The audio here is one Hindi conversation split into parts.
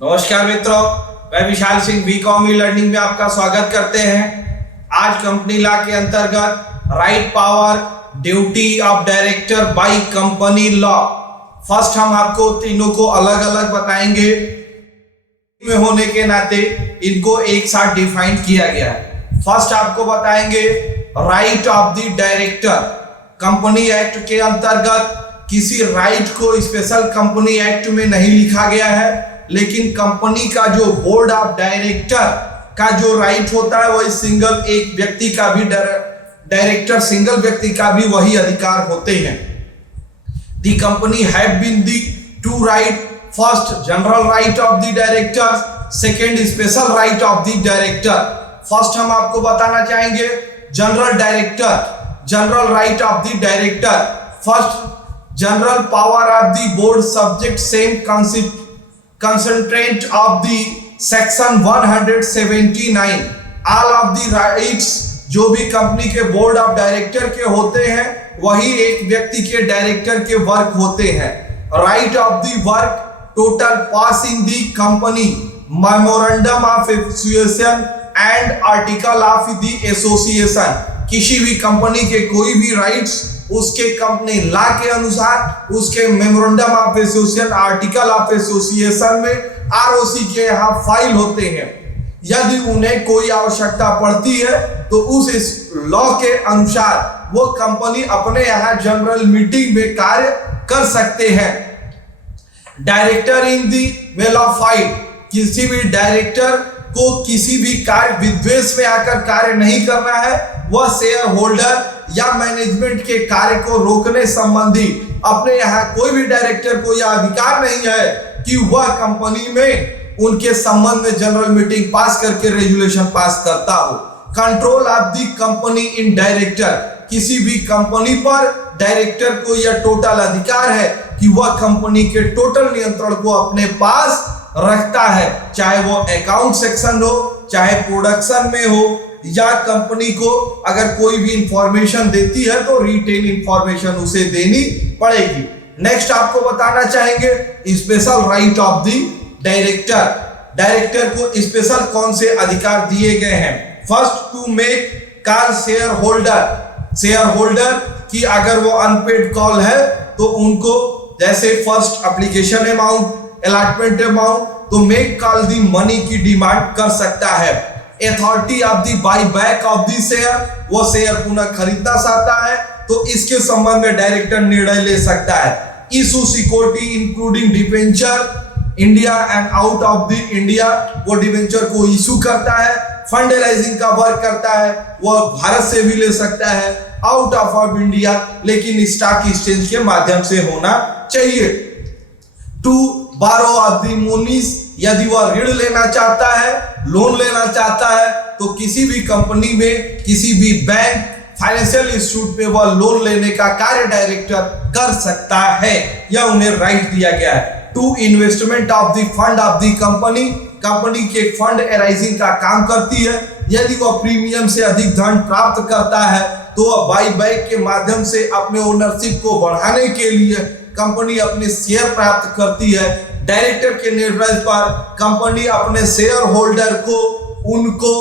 नमस्कार मित्रों, मैं विशाल सिंह बीकॉम लर्निंग में आपका स्वागत करते हैं। आज कंपनी लॉ के अंतर्गत right power duty of director by company law, first हम आपको तीनों को अलग अलग बताएंगे। में होने के नाते इनको एक साथ डिफाइन किया गया है। फर्स्ट आपको बताएंगे right of the director. Company act के अंतर्गत किसी राइट को स्पेशल कंपनी एक्ट में नहीं लिखा गया है, लेकिन कंपनी का जो बोर्ड ऑफ डायरेक्टर का जो राइट होता है वही सिंगल एक व्यक्ति का भी डायरेक्टर सिंगल व्यक्ति का भी वही अधिकार होते हैं। The company have been the two right, first general right of the director, second special right of the director. First हम आपको बताना चाहेंगे general director, general right of the director. First general power of the board subject same concentrate of the section 179 all of the rights जो भी कंपनी के बोर्ड ऑफ डायरेक्टर के होते हैं वही एक व्यक्ति के डायरेक्टर के वर्क होते हैं। Right of the work total pass in the company memorandum of association and article of the association. किसी भी कंपनी के कोई भी राइट्स उसके कंपनी लॉ के अनुसार उसके memorandum of association article of association में आरओसी के यहाँ फाइल होते हैं। यदि उन्हें कोई आवश्यकता पड़ती है तो उस लॉ के अनुसार वो कंपनी अपने यहाँ जनरल मीटिंग में कार्य कर सकते हैं। Director in the mail of fight, किसी भी डायरेक्टर को किसी भी कार्य विद्वेष में आकर कार्य नहीं करना है। वह शेयर होल्डर या मैनेजमेंट के कार्य को रोकने संबंधी अपने यहाँ कोई भी डायरेक्टर को यह अधिकार नहीं है कि वह कंपनी में उनके संबंध में जनरल मीटिंग पास करके रेजुलेशन पास करता हो। Control of the company in director, किसी भी कंपनी पर डायरेक्टर को यह टोटल अधिकार है कि वह कंपनी के टोटल नियंत्रण को अपने पास रखता है, चाहे वो अकाउंट सेक्शन हो, चाहे प्रोडक्शन में हो, या कंपनी को अगर कोई भी इंफॉर्मेशन देती है तो रिटेन इंफॉर्मेशन उसे देनी पड़ेगी। नेक्स्ट आपको बताना चाहेंगे special right of the director. Director को स्पेशल कौन से अधिकार दिए गए हैं? First to make call share holder, share holder की अगर वो अनपेड कॉल है तो उनको जैसे first application amount, allotment amount, तो मेक कॉल दी मनी की डिमांड कर सकता है। Authority of the buy back of the share, वो शेयर पुनः खरीदना चाहता है तो इसके संबंध में डायरेक्टर निर्णय ले सकता है। Issue security including debenture India and out of the India, वो डिबेंचर को इशू करता है। फंड राइजिंग का वर्क करता है, वह भारत से भी ले सकता है, आउट ऑफ इंडिया, लेकिन स्टॉक एक्सचेंज के माध्यम से होना चाहिए। टू बारो ऑफ द मोनीज, यदि वह ऋण लेना चाहता है, लोन लेना चाहता है तो किसी भी कंपनी में, किसी भी बैंक, फाइनेंशियल इंस्टीट्यूट में वह लोन लेने का कार्य डायरेक्टर कर सकता है, यह उन्हें राइट दिया गया है। To investment of the fund of the company, company के फंड एराइजिंग का काम करती है। यदि वह प्रीमियम से अधिक धन प्राप्त करता है तो वह बाई बैक के माध्यम से अपने ओनरशिप को बढ़ाने के लिए कंपनी अपने शेयर प्राप्त करती है। डायरेक्टर के निर्णय पर कंपनी अपने शेयर होल्डर को उनको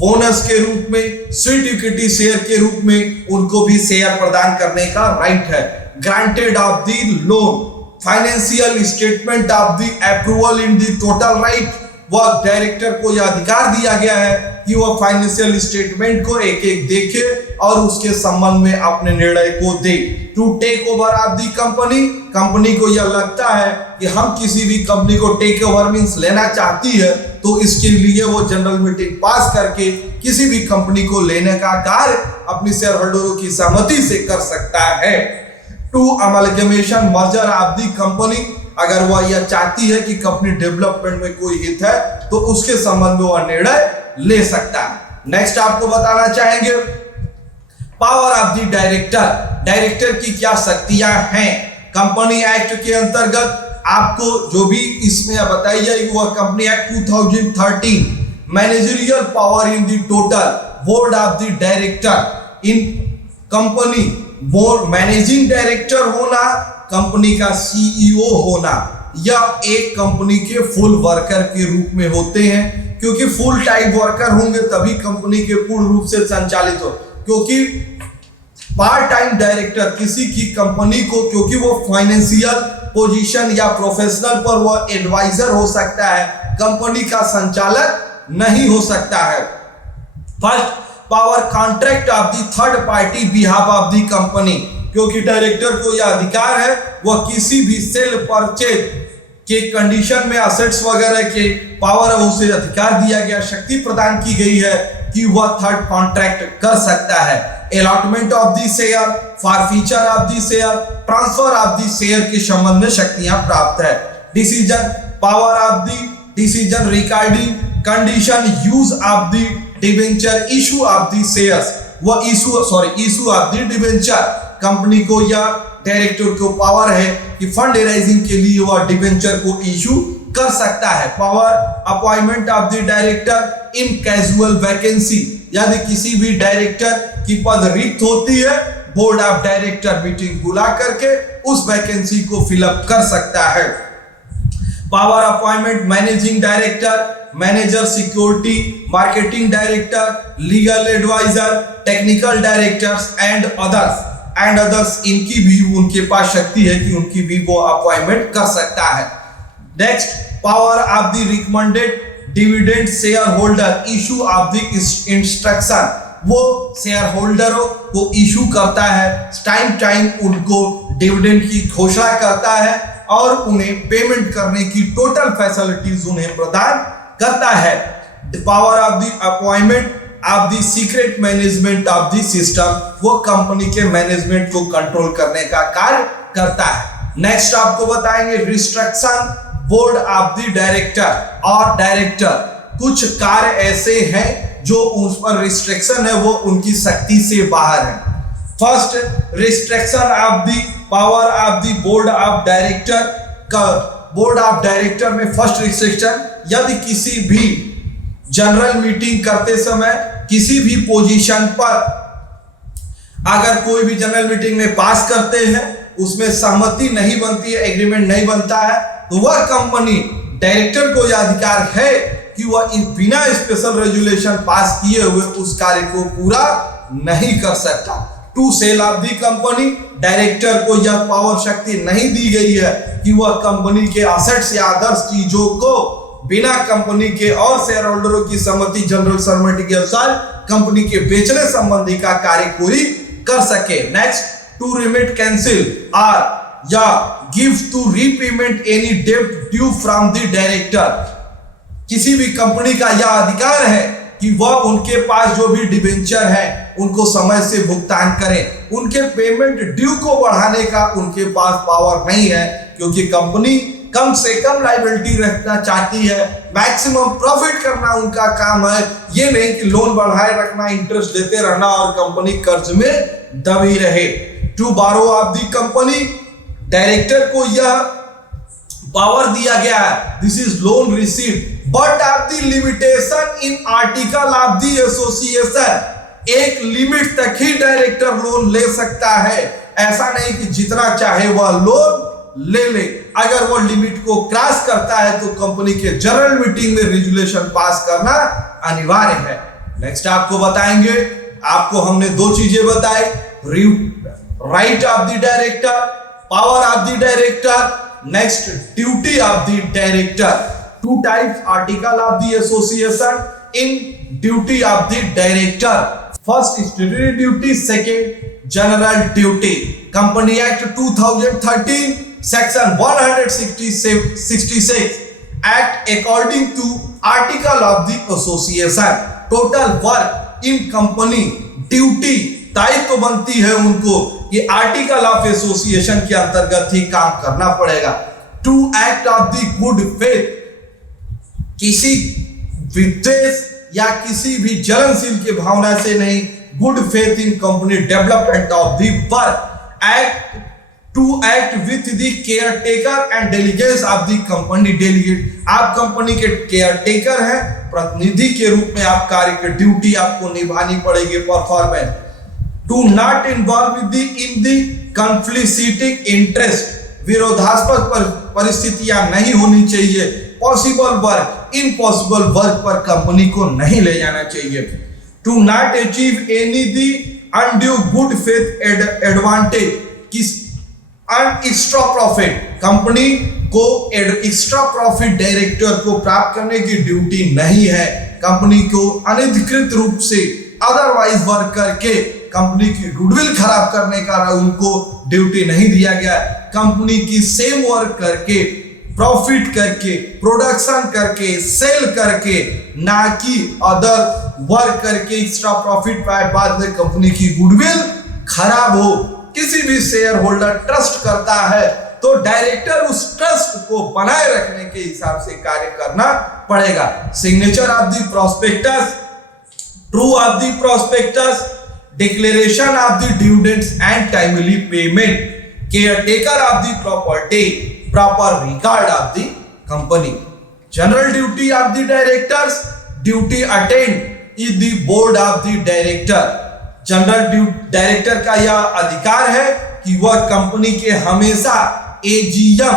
बोनस के रूप में, स्वीट इक्विटी शेयर के रूप में उनको भी शेयर प्रदान करने का राइट है। Granted of the loan, financial statement of the approval in the total right, वह डायरेक्टर को यह अधिकार दिया गया है कि वह फाइनेंशियल स्टेटमेंट को एक एक देखे और उसके संबंध में अपने निर्णय को दे। To take over of the company, company को यह लगता है कि हम किसी भी कंपनी को टेक ओवर मींस लेना चाहती है तो इसके लिए वो जनरल मीटिंग पास करके किसी भी कंपनी को लेने का कार्य अपनी शेयर होल्डरों की सहमति से कर सकता है। To amalgamation merger of the company, अगर वह यह चाहती है कि कंपनी डेवलपमेंट में कोई हित है तो उसके संबंध में वह निर्णय ले सकता है। नेक्स्ट आपको बताना चाहेंगे power of the director, director की क्या शक्तियां हैं। कंपनी एक्ट के अंतर्गत आपको जो भी इसमें बताई जाएगी वह company act 2013, managerial power in the total board of the director in company, board managing director होना, कंपनी का सीईओ होना, या एक कंपनी के फुल वर्कर के रूप में होते हैं, क्योंकि फुल टाइम वर्कर होंगे तभी कंपनी के पूर्ण रूप से संचालित हो। क्योंकि पार्ट टाइम डायरेक्टर किसी की कंपनी को, क्योंकि वो फाइनेंशियल पोजीशन या प्रोफेशनल पर वो एडवाइजर हो सकता है, कंपनी का संचालक नहीं हो सकता है। First power contract of the third party behalf of the company, क्योंकि डायरेक्टर को यह अधिकार है वह किसी भी सेल परचेज के कंडीशन में असेट्स वगैरह के पावर है, उसे अधिकार दिया गया, शक्ति प्रदान की गई है कि वह थर्ड कॉन्ट्रैक्ट कर सकता है। Allotment of the share, forfeiture of the share, transfer of the share के संबंध में शक्तियां प्राप्त है। Decision power of the decision regarding condition use of the debenture, issue of the shares, वो issue of the debenture, company को या डायरेक्टर को पावर है कि फंड राइजिंग के लिए वह डिबेंचर को इशू कर सकता है। Power appointment of the director in casual vacancy, यदि किसी भी डायरेक्टर की पद रिक्त होती है, बोर्ड ऑफ डायरेक्टर मीटिंग बुला करके उस वैकेंसी को फिलअप कर सकता है। Power appointment managing director, manager security, marketing director, legal adviser, technical directors and others इनकी भी उनके पास शक्ति है कि उनकी भी वो अपॉइंटमेंट कर सकता है। Next power of the recommended dividend share holder, issue of the instruction, वो शेयर होल्डरों को इशू करता है, टाइम उनको डिविडेंड की घोषणा करता है और उन्हें पेमेंट करने की टोटल फैसिलिटीज उन्हें प्रदान करता है। Power of the appointment of the secret management of the system, वो कंपनी के मैनेजमेंट को कंट्रोल करने का कार्य करता है। नेक्स्ट आपको बताएंगे restriction board of the director और डायरेक्टर, कुछ कार्य ऐसे हैं जो उस पर रिस्ट्रिक्शन है, वो उनकी शक्ति से बाहर है। First restriction of the power of the board of director का, बोर्ड ऑफ डायरेक्टर में फर्स्ट रिस्ट्रिक्शन, यदि किसी भी जनरल मीटिंग करते समय किसी भी पोजीशन पर अगर कोई भी जनरल मीटिंग में पास करते हैं, उसमें सहमति नहीं बनती है, एग्रीमेंट नहीं बनता है, तो वह कंपनी डायरेक्टर को यह अधिकार है कि वह बिना स्पेशल रेजुलेशन पास किए हुए उस कार्य को पूरा नहीं कर सकता। To sale of the company, director को यह पावर शक्ति नहीं दी गई है कि वह कंपनी के असेट्स या अदर्स चीजों को बिना कंपनी के और शेयर होल्डरों की सहमति, जनरल सहमति के अनुसार कंपनी के बेचने संबंधी का कार्य पूरी कर सके। नेक्स्ट टू रिमिट, कैंसिल और या गिव टू रीपेमेंट एनी डेब्ट ड्यू फ्रॉम द डायरेक्टर, किसी भी कंपनी का यह अधिकार है कि वह उनके पास जो भी डिबेंचर है उनको समय से भुगतान करें। उनके पेमेंट ड्यू को बढ़ाने का उनके पास पावर नहीं है, क्योंकि कंपनी कम से कम लायबिलिटी रखना चाहती है, मैक्सिमम प्रॉफिट करना उनका काम है, ये नहीं कि लोन बढ़ाए रखना, इंटरेस्ट देते रहना और कंपनी कर्ज में दबी रहे। टू बारो ऑफ द कंपनी, डायरेक्टर को यह पावर दिया गया है, this is loan received but of the limitation in article of the association, एक लिमिट तक ही डायरेक्टर लोन ले सकता है, ऐसा नहीं कि जितना चाहे वह लोन ले ले। अगर वो लिमिट को क्रॉस करता है तो कंपनी के जनरल मीटिंग में रेजुलेशन पास करना अनिवार्य है। नेक्स्ट आपको बताएंगे, आपको हमने दो चीजें बताई, right of the director, power of the director, next duty of the director. To types article of the association in duty of the director, first statutory duty, second general duty. Company act 2013 section 166 act according to article of the association, total work in company duty, दायित्व बनती है उनको कि आर्टिकल ऑफ एसोसिएशन के अंतर्गत ही काम करना पड़ेगा। To act of the good faith, किसी विद्वेष या किसी भी जलनशील की भावना से नहीं, good faith in company development of the work act, to act with the care taker and delegates of the company delegate, आप कंपनी के केयर टेकर हैं, प्रतिनिधि के रूप में आप कार्य की ड्यूटी आपको निभानी पड़ेगी, performance. To not involve in the conflicting interest विरोधास्पद परिस्थितियां नहीं होनी चाहिए। पॉसिबल वर्क, इम्पॉसिबल वर्क पर कंपनी को नहीं ले जाना चाहिए। To not achieve any the undue good faith advantage, किस एक्स्ट्रा प्रॉफिट, कंपनी को एक्स्ट्रा प्रॉफिट डायरेक्टर को प्राप्त करने की ड्यूटी नहीं है। कंपनी को अनधिकृत रूप से अदरवाइज वर्क करके कंपनी की गुडविल खराब करने का उनको ड्यूटी नहीं दिया गया। कंपनी की सेम वर्क करके, प्रॉफिट करके, प्रोडक्शन करके, सेल करके, ना कि अदर वर्क करके एक्स्ट्रा प्रॉफिट पाए बाद में कंपनी की गुडविल खराब हो। किसी भी शेयर होल्डर ट्रस्ट करता है तो डायरेक्टर उस ट्रस्ट को बनाए रखने के हिसाब से कार्य करना पड़ेगा। Signature of the prospectus, true of the prospectus, declaration of the due dates and timely payment, caretaker of the property, proper record of the company. General duty of the directors, duty attend is the board of the director. General director का यह अधिकार है कि वह कंपनी के हमेशा एजीएम,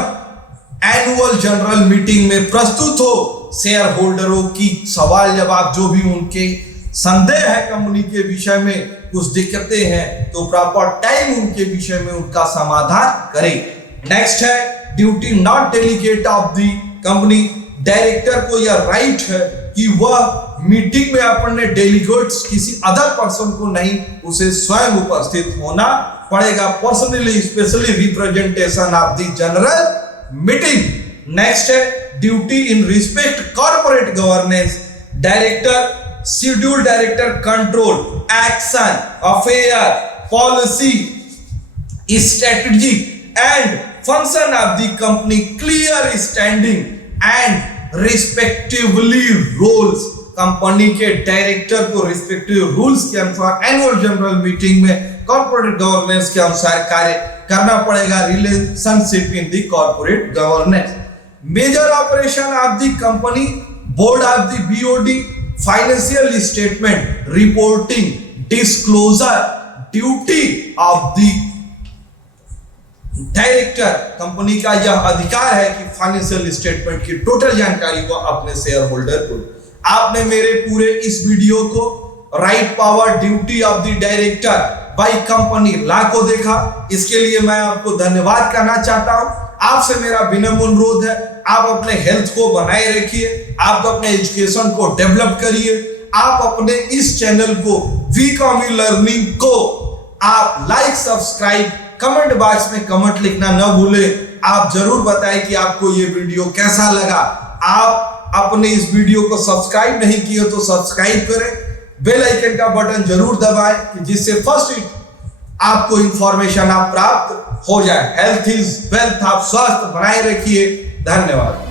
एनुअल जनरल मीटिंग में प्रस्तुत हो। शेयर होल्डरों की सवाल जवाब, जो भी उनके संदेह है कंपनी के विषय में, कुछ दिक्कतें हैं तो प्रॉपर टाइम उनके विषय में उनका समाधान करें। नेक्स्ट है duty not delegate of the company. Director को यह राइट है कि वह मीटिंग में अपने डेलीगेट्स किसी अदर पर्सन को नहीं, उसे स्वयं उपस्थित होना पड़ेगा। Personally specially representation of the general meeting. Next है duty in respect corporate governance. Director, schedule director control, action, affair, policy, strategy and function of the company, clear standing and respectively rules. Company के डायरेक्टर को रिस्पेक्टिव रूल्स के अनुसार एनुअल जनरल मीटिंग में कॉर्पोरेट गवर्नेंस के अनुसार कार्य करना पड़ेगा। Relationship in the corporate governance. Major operation of the company, board of the BOD, financial statement, reporting, disclosure, duty of the director. Company का यह अधिकार है कि फाइनेंशियल स्टेटमेंट की टोटल जानकारी को अपने शेयर होल्डर को। आपने मेरे पूरे इस वीडियो को right power duty of the director by company law को देखा, इसके लिए मैं आपको धन्यवाद करना चाहता हूं। आपसे मेरा विनम्र अनुरोध है, आप अपने हेल्थ को बनाए रखिए, आप अपने एजुकेशन को डेवलप करिए, आप अपने इस चैनल को वीकॉम लर्निंग को आप लाइक, सब्सक्राइब, कमेंट बॉक्स में कमेंट लिखना न भूलें। आप जरूर बताएं कि आपको ये वीडियो कैसा लगा। आप अपने इस वीडियो को सब्सक्राइब नहीं किए तो सब्सक्राइब करें, बेल आइकन का बटन जरूर दबाएं कि जिससे फर्स्ट आपको इंफॉर्मेशन आप प्राप्त हो जाए। हेल्थ इज वेल्थ, आप स्वास्थ्य बनाए रखिए। धन्यवाद।